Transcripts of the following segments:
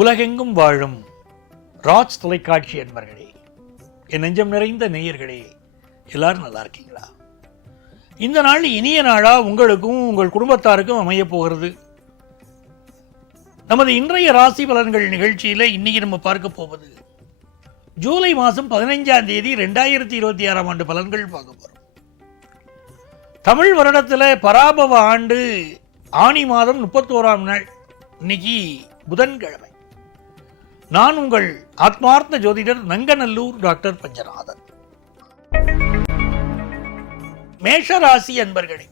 உலகெங்கும் வாழும் ராஜ் தொலைக்காட்சி அன்பர்களே, என் நெஞ்சம் நிறைந்த நேயர்களே, எல்லாரும் நல்லா இருக்கீங்களா? இந்த நாள் இனிய நாளா உங்களுக்கும் உங்கள் குடும்பத்தாருக்கும் அமையப் போகிறது. நமது இன்றைய ராசி பலன்கள் நிகழ்ச்சியில் இன்னைக்கு நம்ம பார்க்க போவது ஜூலை மாதம் 15ஆம் தேதி 2026ஆம் ஆண்டு பலன்கள் பார்க்க போகிறோம். தமிழ் வருடத்தில் பராபவ ஆண்டு ஆனி மாதம் 31ஆம் நாள், இன்னைக்கு புதன்கிழமை. நான் உங்கள் ஆத்மார்த்த ஜோதிடர் நங்கநல்லூர் டாக்டர் பஞ்சநாதன். மேஷராசி அன்பர்களே,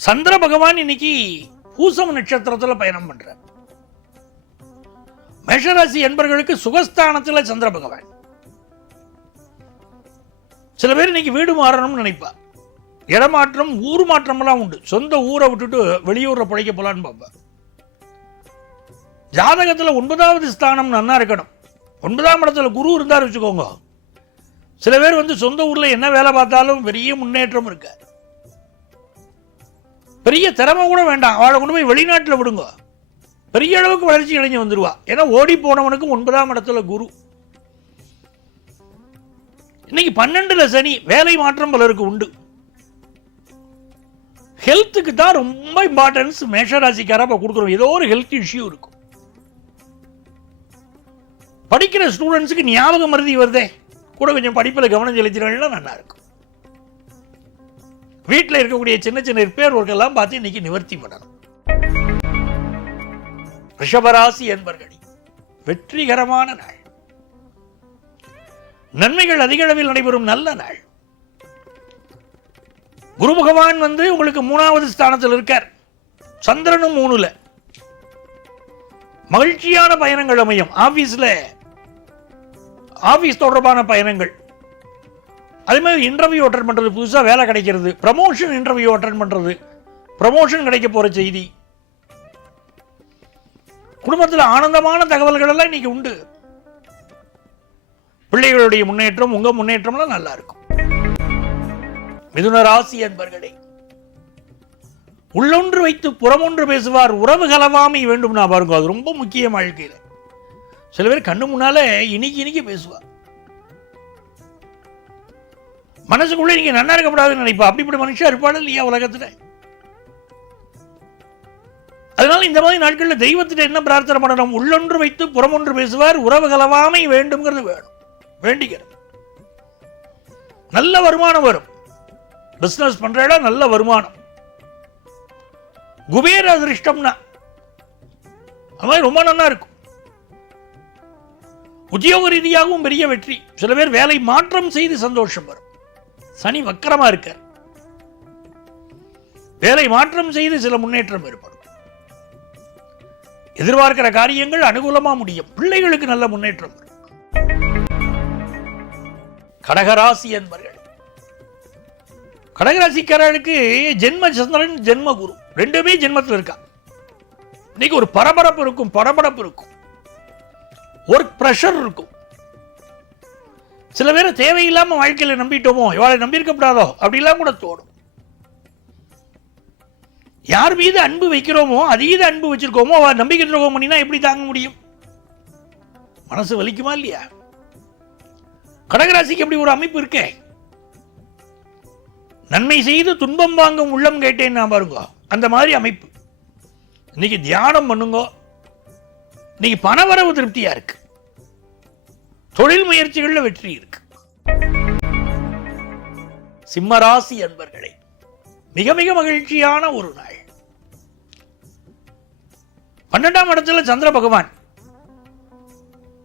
சந்திர பகவான் இன்னைக்கு பூசம் நட்சத்திரத்தில் பயணம் பண்றார். மேஷராசி அன்பர்களுக்கு சுகஸ்தானத்தில் சந்திர பகவான். சில பேர் இன்னைக்கு வீடு மாறணும்னு நினைப்பா. இடமாற்றம், ஊர் மாற்றம் எல்லாம் உண்டு. சொந்த ஊரை விட்டுட்டு வெளியூர்ல பிழைக்க போலான்னு பார்ப்பா. ஜாதகத்தில் 9வது ஸ்தானம் நன்னா இருக்கணும். 9ஆம் இடத்துல குரு இருந்தார் வச்சுக்கோங்க. சில பேர் சொந்த ஊர்ல என்ன வேலை பார்த்தாலும் பெரிய முன்னேற்றம் இருக்க. பெரிய திறமை கூட வேண்டாம், அவளை கொண்டு போய் வெளிநாட்டில் விடுங்க, பெரிய அளவுக்கு வளர்ச்சி அடைஞ்சு வந்துடுவா. ஏன்னா ஓடி போனவனுக்கும் 9ஆம் இடத்துல குரு. இன்னைக்கு 12ல் சனி. வேலை மாற்றம் பலருக்கு உண்டு. ஹெல்த்துக்கு தான் ரொம்ப இம்பார்ட்டன்ஸ் மேஷராசிக்காரா கொடுக்குறோம். ஏதோ ஒரு ஹெல்த் இஷ்யூ இருக்கும். படிக்கிற ஸ்டூடெண்ட்ஸுக்கு ஞாபகம் மருதி வருதே, கூட கொஞ்சம் படிப்பில் கவனம் செலுத்தினா நல்லா இருக்கும். வீட்டில் இருக்கக்கூடிய சின்ன சின்ன ரிப்பேர் ஒர்க் எல்லாம் பார்த்து இன்னைக்கு நிவர்த்தி பண்ணணும். ரிஷபராசி என்பர்களே, வெற்றிகரமான நாள். நன்மைகள் அதிக அளவில் நடைபெறும் நல்ல நாள். குரு பகவான் உங்களுக்கு 3வது ஸ்தானத்தில் இருக்கார். சந்திரனும் 3ல். மகிழ்ச்சியான பயணங்கள் அமையும். ஆபீஸ் தொடர்பான பயணங்கள், அதே மாதிரி இன்டர்வியூ அட்டெண்ட் பண்றது, புதுசா வேலை கிடைக்கிறது, ப்ரமோஷன் இன்டர்வியூ அட்டெண்ட் பண்றது, ப்ரமோஷன் கிடைக்க போற செய்தி, குடும்பத்தில் ஆனந்தமான தகவல்கள் எல்லாம் இன்னைக்கு உண்டு. பிள்ளைகளுடைய முன்னேற்றம், உங்க முன்னேற்றம்லாம் நல்லா இருக்கும். மிதுன ராசி அன்பர்களே, உள்ளொன்று வைத்து புறமொன்று பேசுவார், உறவு கலவாமை வேண்டும். நான் பாருங்க, அது ரொம்ப முக்கியம் வாழ்க்கையில். சில பேர் கண்ணு முன்னால இனிக்கு பேசுவார். மனசுக்குள்ள நீங்க நன்னா இருக்கக்கூடாதுன்னு நினைப்பா. அப்படிப்பட்ட மனுஷன் இருப்பாடு இல்லையா உலகத்துல? அதனால இந்த மாதிரி நாட்களில் தெய்வத்திட்ட என்ன பிரார்த்தனை பண்ணணும்? உள்ளொன்று வைத்து புறமொன்று பேசுவார், உறவு கலவாமை வேண்டும்ங்கிறது வேணும், வேண்டிக்கிறது. நல்ல வருமானம் வரும். பிசினஸ் பண்ற இடம் நல்ல வருமானம். குபேர அதிர்ஷ்டம்னா அது மாதிரி ரொம்ப நல்லா இருக்கும். உத்தியோக ரீதியாகவும் பெரிய வெற்றி. சில பேர் வேலை மாற்றம் செய்து சந்தோஷம் வரும். சனி வக்கரமா இருக்க, வேலை மாற்றம் செய்து சில முன்னேற்றம் ஏற்படும். எதிர்பார்க்கிற காரியங்கள் அனுகூலமா முடியும். பிள்ளைகளுக்கு நல்ல முன்னேற்றம் வரும். கடகராசி என்பர்கள், கடகராசிக்காரர்களுக்கு ஜென்ம சந்திரன், ஜென்ம குரு ரெண்டுமே ஜென்மத்தில் இருக்கா. இன்னைக்கு ஒரு பரபரப்பு இருக்கும், படபடப்பு இருக்கும், ஒர்க் பிரஷர் இருக்கும். சில பேர் தேவையில்லாம வாழ்க்கையில நம்பிட்டோமோ, இவாளை நம்பியிருக்கப்படாதோ அப்படிலாம் கூட தோணும். யார் மீது அன்பு வைக்கிறோமோ, அதீத அன்பு வச்சிருக்கோமோ, அவ நம்பிக்கை துரோகம் பண்ணினா எப்படி தாங்க முடியும்? மனசு வலிக்குமா இல்லையா? கடகராசிக்கு எப்படி ஒரு அமைப்பு இருக்கே. நன்மை செய்து துன்பம் வாங்கும் உள்ளம் கேட்டேன் நான் பாருங்க, அந்த மாதிரி அமைப்பு. இன்னைக்கு தியானம் பண்ணுங்க. இன்னைக்கு பணவரவு திருப்தியா இருக்கு. தொழில் முயற்சிகள்ல வெற்றி இருக்கு. சிம்மராசி அன்பர்களே, மிக மிக மகிழ்ச்சியான ஒரு நாள். 12ஆம் இடத்துல சந்திர பகவான்.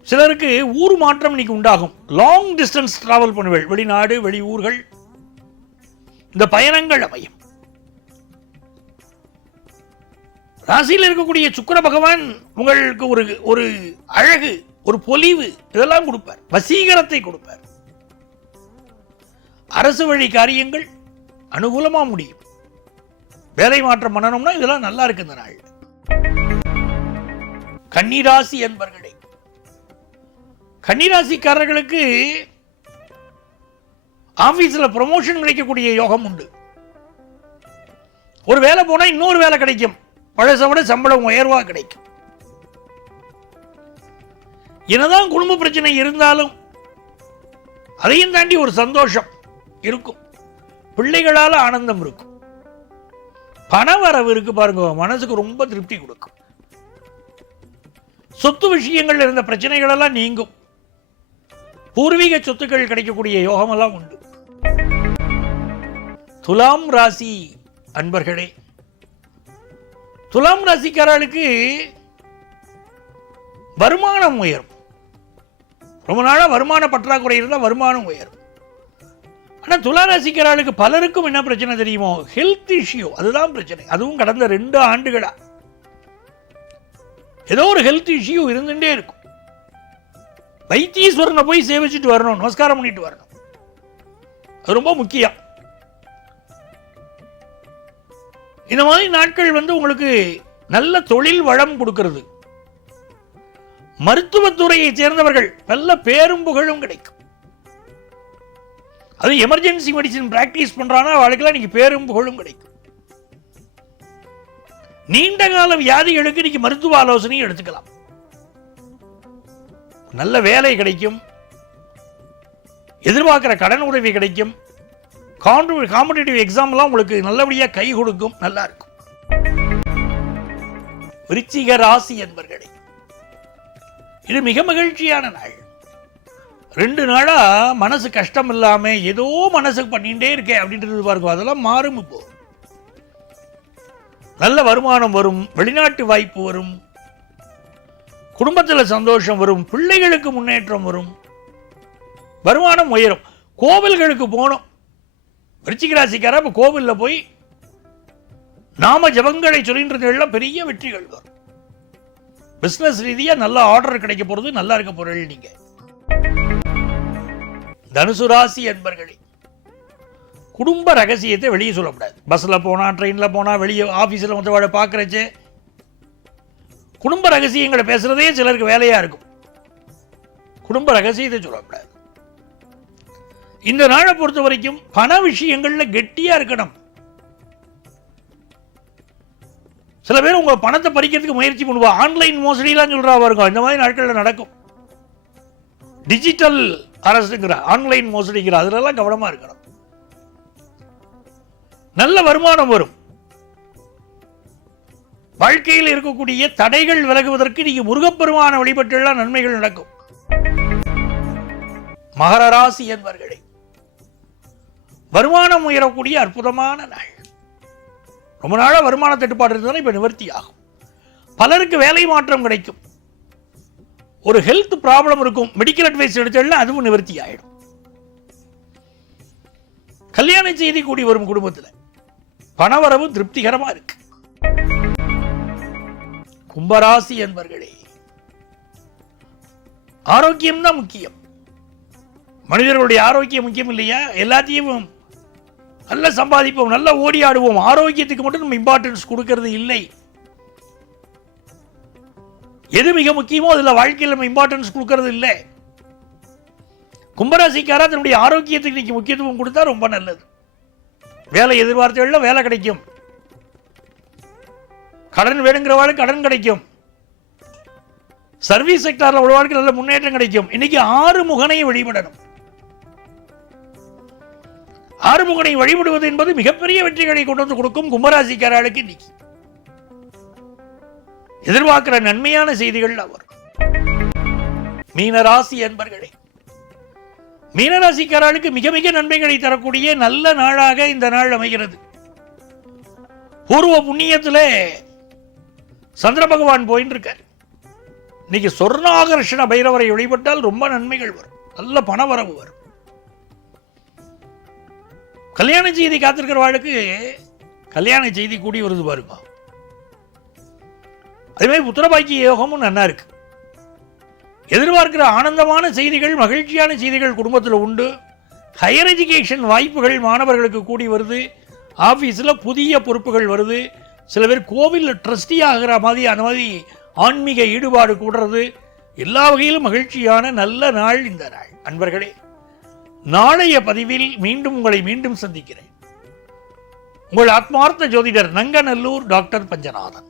சிலருக்கு ஊர் மாற்றம் இன்னைக்கு உண்டாகும். லாங் டிஸ்டன்ஸ் டிராவல் பண்ணுவேன், வெளிநாடு வெளி ஊர்கள், இந்த பயணங்கள் அமையும். ராசியில் இருக்கக்கூடிய சுக்கிர பகவான் உங்களுக்கு ஒரு அழகு, ஒரு பொலிவு இதெல்லாம் கொடுப்பார். வசீகரத்தை கொடுப்பார். அரசு வழி காரியங்கள் அனுகூலமா முடியும். வேலை மாற்றம் பண்ணணும்னா இதெல்லாம் நல்லா இருக்கு இந்த நாள். கன்னிராசி என்பர்களே, கன்னிராசிக்காரர்களுக்கு ஆபீஸ்ல ப்ரமோஷன் கிடைக்கக்கூடிய யோகம் உண்டு. ஒரு வேலை போனா இன்னொரு வேலை கிடைக்கும். பழசை விட சம்பளம் உயர்வா கிடைக்கும். என்னதான் குடும்ப பிரச்சனை இருந்தாலும் அதையும் தாண்டி ஒரு சந்தோஷம் இருக்கும், பிள்ளைகளால் ஆனந்தம் இருக்கும், பண வரவு இருக்கு பாருங்க, மனசுக்கு ரொம்ப திருப்தி கொடுக்கும், சொத்து விஷயங்கள் இருந்த பிரச்சனைகள் எல்லாம் நீங்கும், பூர்வீக சொத்துக்கள் கிடைக்கக்கூடிய யோகம் எல்லாம் உண்டு. துலாம் ராசி அன்பர்களே, துலாம் ராசிக்காரர்களுக்கு வருமானம் உயரும். ரொம்ப நாளா வருமான பற்றாக்குறை இருந்தால் வருமானம் உயரும். ஆனால் துலா ராசிக்காரர்களுக்கு பலருக்கும் என்ன பிரச்சனை தெரியுமோ, ஹெல்த் இஷ்யூ, அதுதான் பிரச்சனை. அதுவும் கடந்த 2 ஆண்டுகளா ஏதோ ஒரு ஹெல்த் இஷ்யூ இருந்துட்டே இருக்கும். வைத்தீஸ்வரனை போய் சேவிச்சுட்டு வரணும், நமஸ்காரம் பண்ணிட்டு வரணும், அது ரொம்ப முக்கியம். இந்த மாதிரி நாட்கள் உங்களுக்கு நல்ல தொழில் வளம் கொடுக்கிறது. மருத்துவத்துறையை சேர்ந்தவர்கள் நல்ல பேரும் புகழும் கிடைக்கும். அது எமர்ஜென்சி மெடிசின் பிராக்டிஸ் பண்றானா அவளுக்கெல்லாம் நீங்க பேரும் புகழும் கிடைக்கும். நீண்ட கால வியாதிகளுக்கு நீங்க மருத்துவ ஆலோசனையும் எடுத்துக்கலாம். நல்ல வேலை கிடைக்கும், எதிர்பார்க்கிற கடன் உதவி கிடைக்கும், காம்படிட்டிவ் எக்ஸாம்லாம் உங்களுக்கு நல்லபடியாக கை கொடுக்கும், நல்லா இருக்கும். விருச்சிக ராசி என்பர்களே, இது மிக மகிழ்ச்சியான நாள். 2 நாளா மனசு கஷ்டம் இல்லாம ஏதோ மனசுக்கு பண்ணிட்டே இருக்கேன் அப்படின்றது பாருங்க, அதெல்லாம் மாறும். இப்போ நல்ல வருமானம் வரும், வெளிநாட்டு வாய்ப்பு வரும், குடும்பத்தில் சந்தோஷம் வரும், பிள்ளைகளுக்கு முன்னேற்றம் வரும், வருமானம் உயரும். கோவில்களுக்கு போனோம், விருச்சிக ராசிக்காரர் இப்போ கோவிலில் போய் நாம ஜபங்களை சொல்லின்றதுலாம் பெரிய வெற்றிகள் வரும். பிசினஸ் ரீதியா நல்ல ஆர்டர் கிடைக்க போறது, நல்லா இருக்க பொருள். நீங்க தனுசு ராசி என்பர்களே, குடும்ப ரகசியத்தை வெளியே சொல்லக்கூடாது. பஸ்ல போனா, ட்ரெயின்ல போனா, வெளியே ஆபீஸ்ல மொத்த பார்க்கறச்சே குடும்ப ரகசியங்களை பேசுறதே சிலருக்கு வேலையா இருக்கும். குடும்ப ரகசியத்தை சொல்லக்கூடாது. இந்த நாளை பொறுத்த வரைக்கும் பண விஷயங்கள்ல கெட்டியா இருக்கணும். சில பேர் உங்க பணத்தை பறிக்கிறதுக்கு முயற்சி பண்ணுவா, ஆன்லைன் மோசடிலாம் சொல்றா பாருங்க, இந்த மாதிரி நாட்கள்ல நடக்கும். டிஜிட்டல் அரசுங்கிற ஆன்லைன் மோசடிங்கிற அதுலலாம் கவனமா இருக்கணும். நல்ல வருமானம் வரும். வாழ்க்கையில் இருக்கக்கூடிய தடைகள் விலகுவதற்கு நீங்க முருகப்பெருமான வழிபட்டுள்ள நன்மைகள் நடக்கும். மகர ராசி என்பர்களே, வருமானம் உயரக்கூடிய அற்புதமான நாள். ரொம்ப நாளா வருமான தட்டுப்பாடு இருந்தாலும் இப்ப நிவர்த்தி ஆகும். பலருக்கு வேலை மாற்றம் கிடைக்கும். ஒரு ஹெல்த் ப்ராப்ளம் இருக்கும், மெடிக்கல் அட்வைஸ் எடுத்தா அதுவும் நிவர்த்தி ஆயிடும். கல்யாண செய்தி கூடி வரும் குடும்பத்தில், பணவரவு திருப்திகரமா இருக்கு. கும்பராசி என்பர்களே, ஆரோக்கியம் தான் முக்கியம். மனிதர்களுடைய ஆரோக்கியம் முக்கியம் இல்லையா? எல்லாத்தையும் நல்ல சம்பாதிப்போம், நல்ல ஓடி ஆடுவோம், ஆரோக்கியத்துக்கு மட்டும் நம்ம இம்பார்ட்டன்ஸ் கொடுக்கிறது இல்லை. எது மிக முக்கியமோ அதுல வாழ்க்கையில் நம்ம இம்பார்ட்டன்ஸ் கொடுக்கிறது இல்லை. கும்பராசிக்காரா தன்னுடைய ஆரோக்கியத்துக்கு இன்னைக்கு முக்கியத்துவம் கொடுத்தா ரொம்ப நல்லது. வேலை எதிர்பார்த்தவர்கள் வேலை கிடைக்கும், கடன் வேணுங்கிறவாளுக்கு கடன் கிடைக்கும், சர்வீஸ் செக்டார்ல உள்ளவாளுக்கு நல்ல முன்னேற்றம் கிடைக்கும். இன்னைக்கு 6 முகனை வழிபடணும். 6 முகனை வழிபடுவது என்பது மிகப்பெரிய வெற்றிகளை கொண்டு வந்து கொடுக்கும். கும்பராசிக்காரர்களுக்கு இன்னைக்கு எதிர்பார்க்கிற நன்மையான செய்திகள் வரும். மீனராசி என்பர்களே, மீனராசிக்காரர்களுக்கு மிக மிக நன்மைகளை தரக்கூடிய நல்ல நாளாக இந்த நாள் அமைகிறது. பூர்வ புண்ணியத்தில் சந்திர பகவான் போயின்னு இருக்கார். இன்னைக்கு சொர்ணாகர்ஷண பைரவரை வழிபட்டால் ரொம்ப நன்மைகள் வரும், நல்ல பணவரவு வரும். கல்யாண செய்தி காத்திருக்கிறவாளுக்கு கல்யாண செய்தி கூடி வருது பாருங்க. அதே மாதிரி புத்திரபாக்கிய யோகமும் நல்லா இருக்கு. எதிர்பார்க்கிற ஆனந்தமான செய்திகள், மகிழ்ச்சியான செய்திகள் குடும்பத்தில் உண்டு. ஹையர் எஜுகேஷன் வாய்ப்புகள் மாணவர்களுக்கு கூடி வருது. ஆஃபீஸில் புதிய பொறுப்புகள் வருது. சில பேர் கோவிலில் ட்ரஸ்டி ஆகிற மாதிரி அந்த மாதிரி ஆன்மீக ஈடுபாடு கூடுறது. எல்லா வகையிலும் மகிழ்ச்சியான நல்ல நாள் இந்த நாள். அன்பர்களே, நாளைய பதிவில் உங்களை மீண்டும் சந்திக்கிறேன். உங்கள் ஆத்மார்த்த ஜோதிடர் நங்கநல்லூர் டாக்டர் பஞ்சநாதன்.